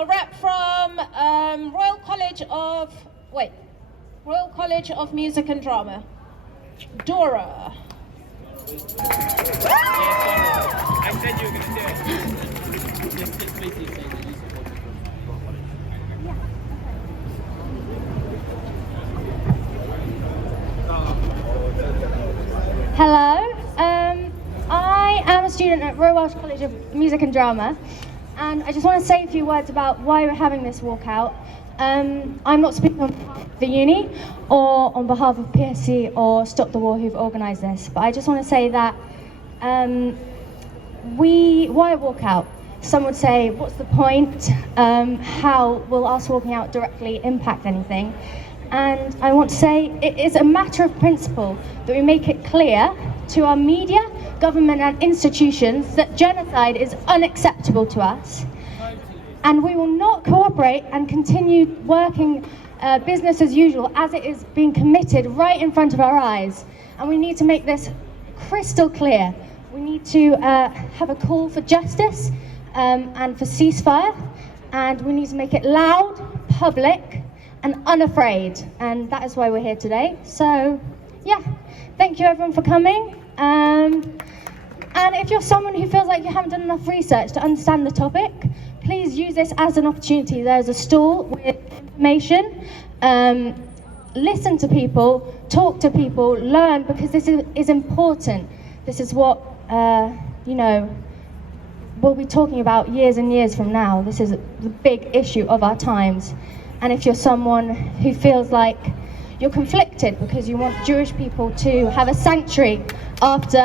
got a rep from Royal College of Music and Drama. Dora. I said you were going to do it. Just basically saying that you support Royal College. Hello, I am a student at Royal Welsh College of Music and Drama, and I just want to say a few words about why we're having this walkout. I'm not speaking on behalf of the uni or on behalf of PSC or Stop the War who've organised this, but I just want to say that why a walkout? Some would say, what's the point? How will us walking out directly impact anything? And I want to say it is a matter of principle that we make it clear to our media, government and institutions that genocide is unacceptable to us. And we will not cooperate and continue working business as usual as it is being committed right in front of our eyes. And we need to make this crystal clear. We need to have a call for justice and for ceasefire, and we need to make it loud, public and unafraid, and that is why we're here today. So yeah, thank you everyone for coming. And if you're someone who feels like you haven't done enough research to understand the topic, please use this as an opportunity. There's a stall with information. Listen to people, talk to people, learn, because this is important. This is what we'll be talking about years and years from now. This is the big issue of our times. And if you're someone who feels like you're conflicted because you want Jewish people to have a sanctuary after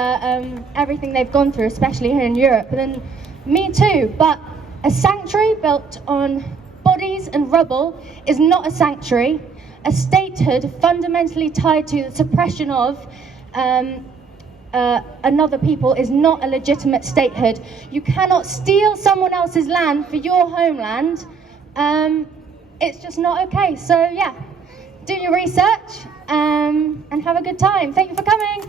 everything they've gone through, especially here in Europe, then me too. But a sanctuary built on bodies and rubble is not a sanctuary. A statehood fundamentally tied to the suppression of another people is not a legitimate statehood. You cannot steal someone else's land for your homeland. It's just not okay. So yeah, do your research and have a good time. Thank you for coming.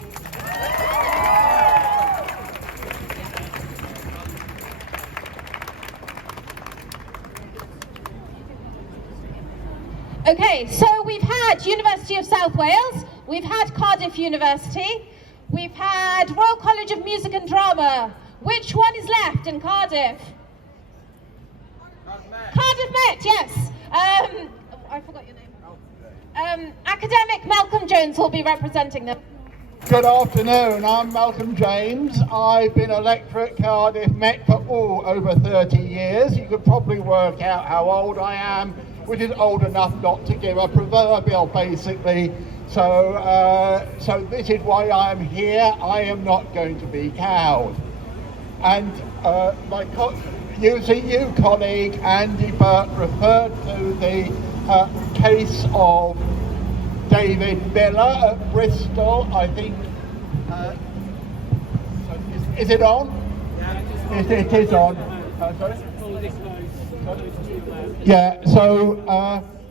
Okay, so we've had University of South Wales, we've had Cardiff University, we've had Royal College of Music and Drama. Which one is left in Cardiff? Cardiff Met, yes. I forgot your name. Academic Malcolm Jones will be representing them. Good afternoon, I'm Malcolm James. I've been a lecturer at Cardiff Met for over 30 years. You could probably work out how old I am, which is old enough not to give a proverbial, basically. So this is why I'm here. I am not going to be cowed. And my UCU colleague Andy Burt referred to the case of David Miller at Bristol. I think, is it on? It is on. Sorry? Yeah, so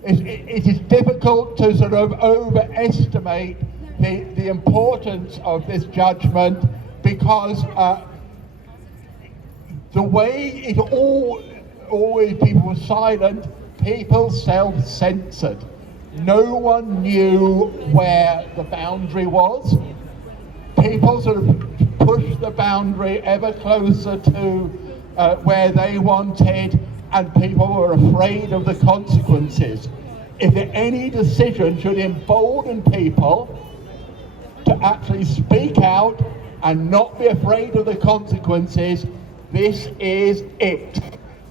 it is difficult to sort of overestimate the importance of this judgment, because the way it always people were silent, people self-censored. No one knew where the boundary was. People sort of pushed the boundary ever closer to where they wanted, and people were afraid of the consequences. If any decision should embolden people to actually speak out and not be afraid of the consequences, this is it.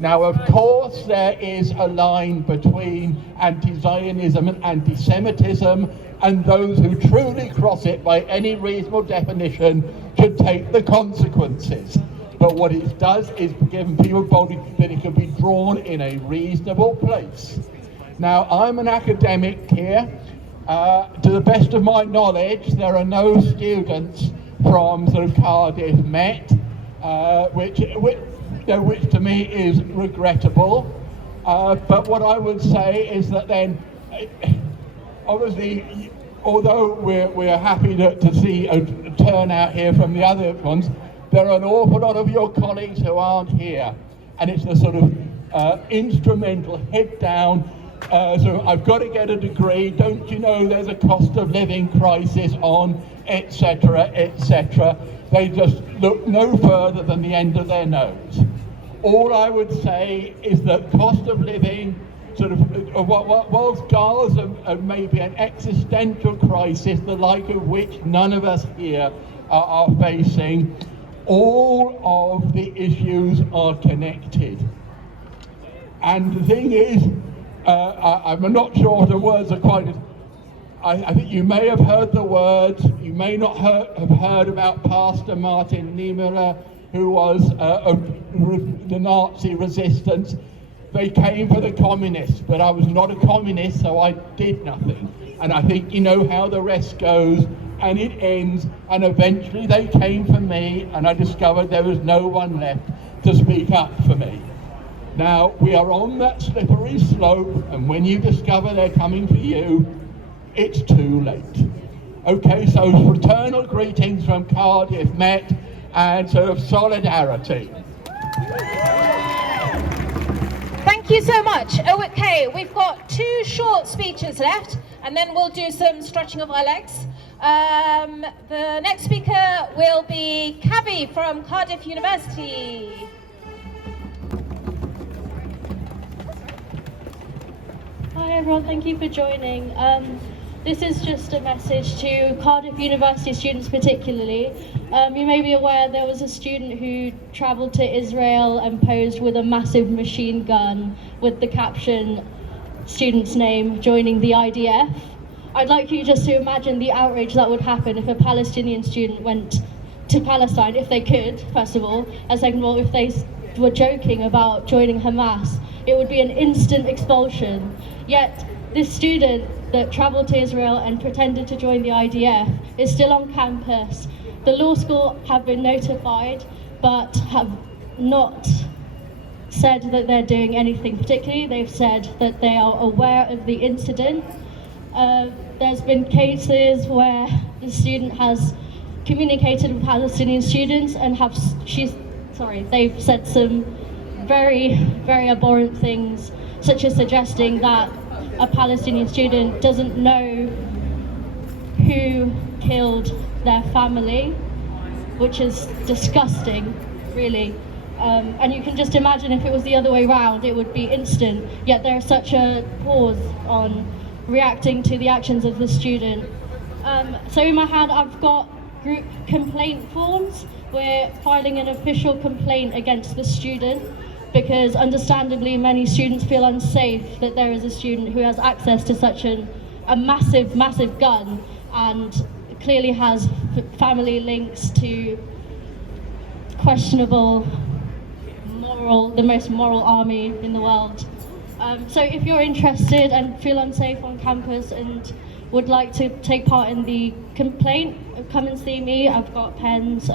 Now, of course, there is a line between anti-Zionism and anti-Semitism, and those who truly cross it by any reasonable definition should take the consequences. But what it does is give people body that it can be drawn in a reasonable place. Now, I'm an academic here. To the best of my knowledge, there are no students from sort of Cardiff Met, which to me is regrettable. But what I would say is that then, obviously, although we're happy to see a turnout here from the other ones, there are an awful lot of your colleagues who aren't here. And it's the sort of instrumental, head down. So I've got to get a degree. Don't you know there's a cost of living crisis on, etc., etc. They just look no further than the end of their nose. All I would say is that cost of living, sort of, whilst Gaza may be an existential crisis, the like of which none of us here are facing, all of the issues are connected. And the thing is, I'm not sure the words are quite as... I think you may have heard the words, you may not have heard about Pastor Martin Niemöller, who was the Nazi resistance. They came for the communists, but I was not a communist, so I did nothing. And I think you know how the rest goes, and it ends, and eventually they came for me, and I discovered there was no one left to speak up for me. Now, we are on that slippery slope, and when you discover they're coming for you, it's too late. Okay, so fraternal greetings from Cardiff Met, and sort of solidarity. Thank you so much. Okay, we've got 2 short speeches left, and then we'll do some stretching of our legs. The next speaker will be Cavi from Cardiff University. Hi everyone, thank you for joining. This is just a message to Cardiff University students particularly. You may be aware there was a student who travelled to Israel and posed with a massive machine gun with the caption, student's name, joining the IDF. I'd like you just to imagine the outrage that would happen if a Palestinian student went to Palestine, if they could, first of all, and second of all, if they were joking about joining Hamas. It would be an instant expulsion. Yet this student that travelled to Israel and pretended to join the IDF is still on campus. The law school have been notified but have not said that they're doing anything particularly. They've said that they are aware of the incident. There's been cases where the student has communicated with Palestinian students and they've said some very, very abhorrent things, such as suggesting that a Palestinian student doesn't know who killed their family, which is disgusting, really. And you can just imagine if it was the other way around, it would be instant, yet there's such a pause on reacting to the actions of the student. So in my hand I've got group complaint forms. We're filing an official complaint against the student because understandably many students feel unsafe that there is a student who has access to such a massive, massive gun and clearly has family links to questionable the most moral army in the world. So if you're interested and feel unsafe on campus and would like to take part in the complaint, come and see me. I've got pens,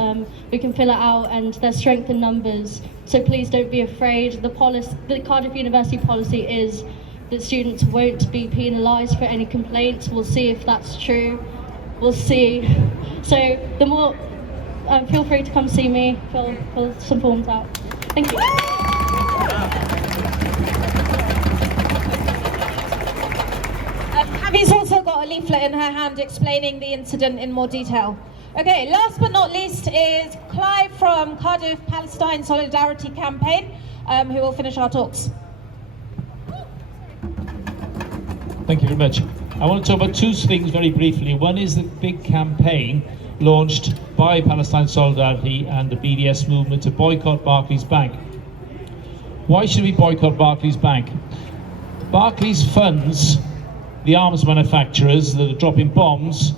we can fill it out, and there's strength in numbers. So please don't be afraid. The Cardiff University policy is that students won't be penalised for any complaints. We'll see if that's true. We'll see. So the more, feel free to come see me, fill some forms out. Thank you. Abby's also got a leaflet in her hand explaining the incident in more detail. Okay, last but not least is Clive from Cardiff Palestine Solidarity Campaign, who will finish our talks. Thank you very much. I want to talk about 2 things very briefly. One is the big campaign launched by Palestine Solidarity and the BDS movement to boycott Barclays Bank. Why should we boycott Barclays Bank? Barclays funds the arms manufacturers that are dropping bombs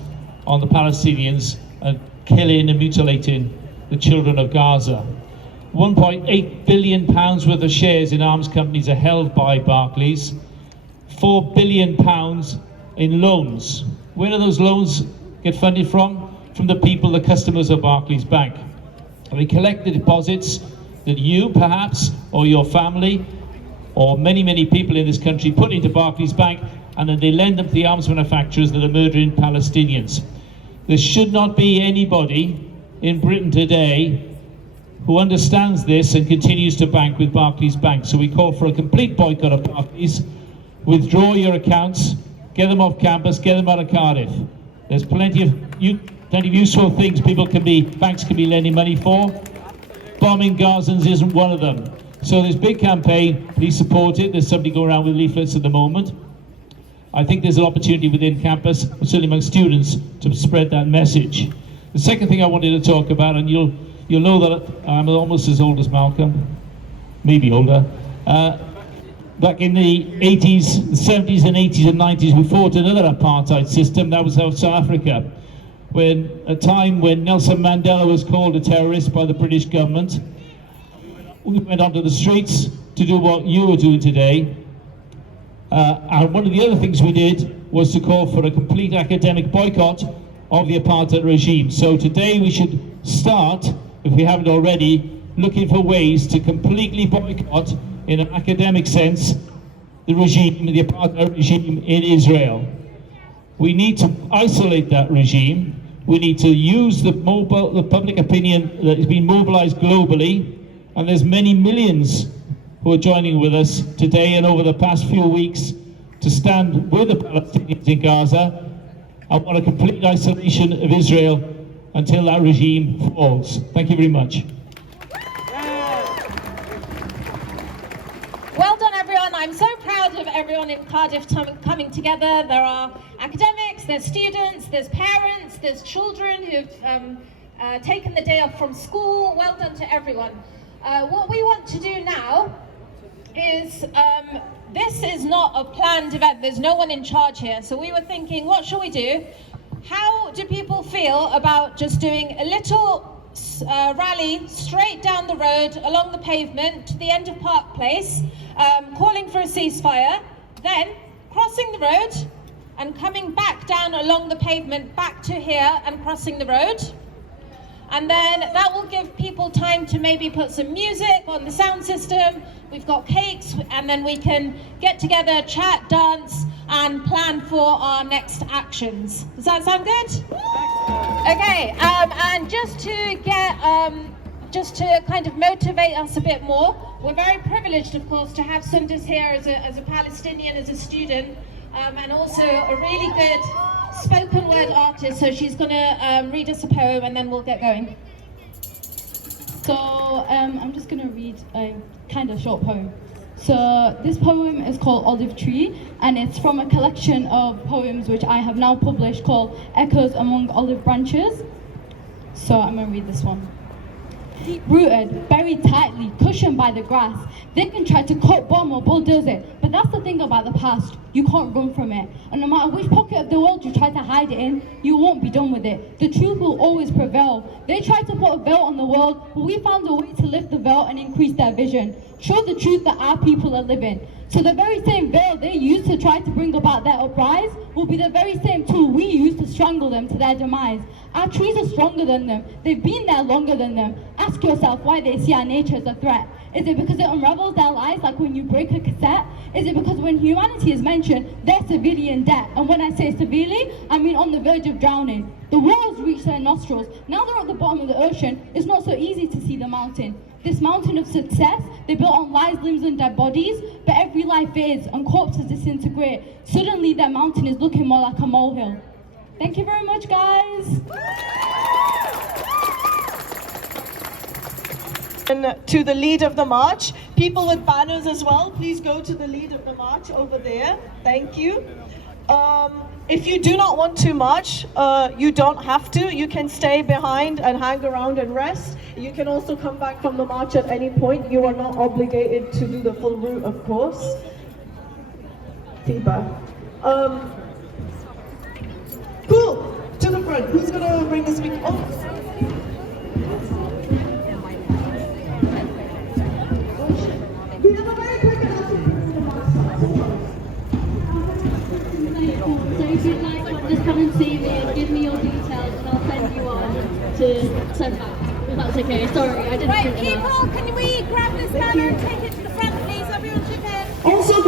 on the Palestinians and killing and mutilating the children of Gaza. £1.8 billion worth of shares in arms companies are held by Barclays. £4 billion in loans. Where do those loans get funded from? From the people, the customers of Barclays Bank. And they collect the deposits that you, perhaps, or your family, or many, many people in this country put into Barclays Bank, and then they lend them to the arms manufacturers that are murdering Palestinians. There should not be anybody in Britain today who understands this and continues to bank with Barclays Bank. So we call for a complete boycott of Barclays. Withdraw your accounts, get them off campus, get them out of Cardiff. There's plenty of useful things banks can be lending money for. Bombing Gazans isn't one of them. So this big campaign, please support it. There's somebody going around with leaflets at the moment. I think there's an opportunity within campus, certainly among students, to spread that message. The second thing I wanted to talk about, and you'll know that I'm almost as old as Malcolm, maybe older. Back in the 80s, the 70s and 80s and 90s, we fought another apartheid system. That was South Africa. A time when Nelson Mandela was called a terrorist by the British government. We went onto the streets to do what you are doing today. And one of the other things we did was to call for a complete academic boycott of the apartheid regime. So today we should start, if we haven't already, looking for ways to completely boycott, in an academic sense, the apartheid regime in Israel. We need to isolate that regime. We need to use the public opinion that has been mobilized globally, and there's many millions who are joining with us today and over the past few weeks to stand with the Palestinians in Gaza and want a complete isolation of Israel until that regime falls. Thank you very much. Well done, everyone. I'm so proud of everyone in Cardiff coming together. There are academics, there's students, there's parents, there's children who've taken the day off from school. Well done to everyone. What we want to do now is, this is not a planned event. There's no one in charge here. So we were thinking, what shall we do? How do people feel about just doing a little rally straight down the road along the pavement to the end of Park Place, calling for a ceasefire, then crossing the road and coming back down along the pavement back to here and crossing the road? And then that will give people time to maybe put some music on the sound system. We've got cakes, and then we can get together, chat, dance, and plan for our next actions. Does that sound good? Okay, and just to kind of motivate us a bit more, we're very privileged, of course, to have Sundus here as a Palestinian, as a student, and also a really good spoken word artist. So she's going to read us a poem, and then we'll get going. So I'm just going to read a kind of short poem. So this poem is called Olive Tree, and it's from a collection of poems which I have now published called Echoes Among Olive Branches. So I'm going to read this one. Deep-rooted, buried tightly, cushioned by the grass. They can try to cut, bomb or bulldoze it, but that's the thing about the past. You can't run from it. And no matter which pocket of the world you try to hide it in, you won't be done with it. The truth will always prevail. They tried to put a veil on the world, but we found a way to lift the veil and increase their vision. Show the truth that our people are living. So the very same veil they used to try to bring about their uprise will be the very same tool we use to strangle them to their demise. Our trees are stronger than them. They've been there longer than them. Ask yourself why they see our nature as a threat. Is it because it unravels their lives like when you break a cassette? Is it because when humanity is mentioned, they're severely in debt? And when I say severely, I mean on the verge of drowning. The walls reach their nostrils. Now they're at the bottom of the ocean. It's not so easy to see the mountain. This mountain of success, they built on lies, limbs and dead bodies, but every life fades and corpses disintegrate. Suddenly their mountain is looking more like a molehill. Thank you very much, guys. And to the lead of the march, people with banners as well, please go to the lead of the march over there. Thank you. If you do not want to march, you don't have to. You can stay behind and hang around and rest. You can also come back from the march at any point. You are not obligated to do the full route, of course. Feedback. Cool. To the front. Who's gonna bring the speaker? Oh. We have a very quick announcement. So if you'd like, just come and see me and give me your details, and I'll send you on to send back. If that's okay. Sorry, I didn't. Right, people, can we grab this banner and take it to the front, please? Everyone chip in. Also,